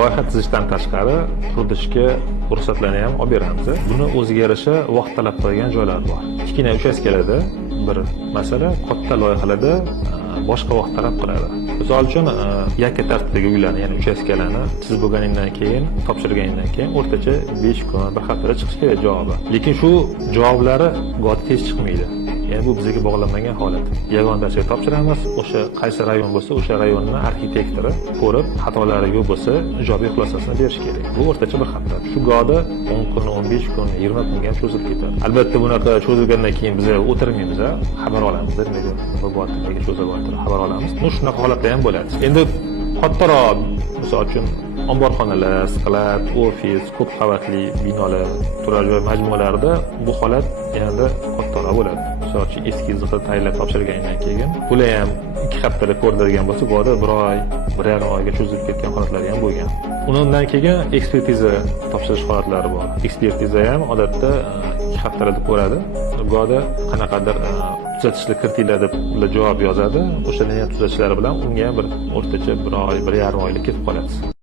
loyiha tuzishdan tashqari qurilishga ruxsatlarni ham olib beramiz. Buni o'ziga yarasha vaqt talab qiladigan joylari bor. Kichkina uchastkalarda bir masala, katta loyihalarda boshqa vaqt talab qiladi. Misol uchun, yakka tartibdagi uylarni, ya'ni uchastkalarni chizib bo'lganingdan keyin, topshirganingdan keyin o'rtacha 5 kun, bir haftada chiqishi kerak javobi. Lekin shu javoblari go'da tez chiqmaydi. Ya'ni bu bizga bog'lanmagan holat. Yagona dastga topshiramiz, o'sha qaysi rayon bo'lsa, o'sha rayonning arxitektori ko'rib, xatolari yo'q bo'lsa, ijobiy xulosasini berish kerak. Bu o'rtacha bir hafta. Shu go'da 10 kun, 15 kun, 20 kunga cho'zilib ketadi. Albatta, bunaqa cho'zilgandan keyin biz o'tirmaymiz, xabar olamiz. Nega cho'zilyapti, xabar olamiz. Shunaqa holatlar ham bo'ladi. Endi kattaroq, misol uchun omborxonalar, sklad, ofis, ko'p qavatli binolar, turar joy majmualarida bu holat yanada kattaroq bo'ladi. Misol uchun eskizni tayyorlab topshirgandan keyin bular ham 2 haftada ko'radigan bo'lsa, go'da 1 oy, 1,5 oyga cho'zilib ketgan holatlar ham bo'lgan. Undan keyin ekspertiza topshirish holatlari bor. Ekspertiza ham odatda 2 haftalarda ko'radi. Go'da qanaqadir tuzatishlar kiritinglar deb ular javob yozadi. O'shalarni ham tuzatishlari bilan unga ham bir o'rtacha 1 oy, 1,5 oylik ketib qoladi.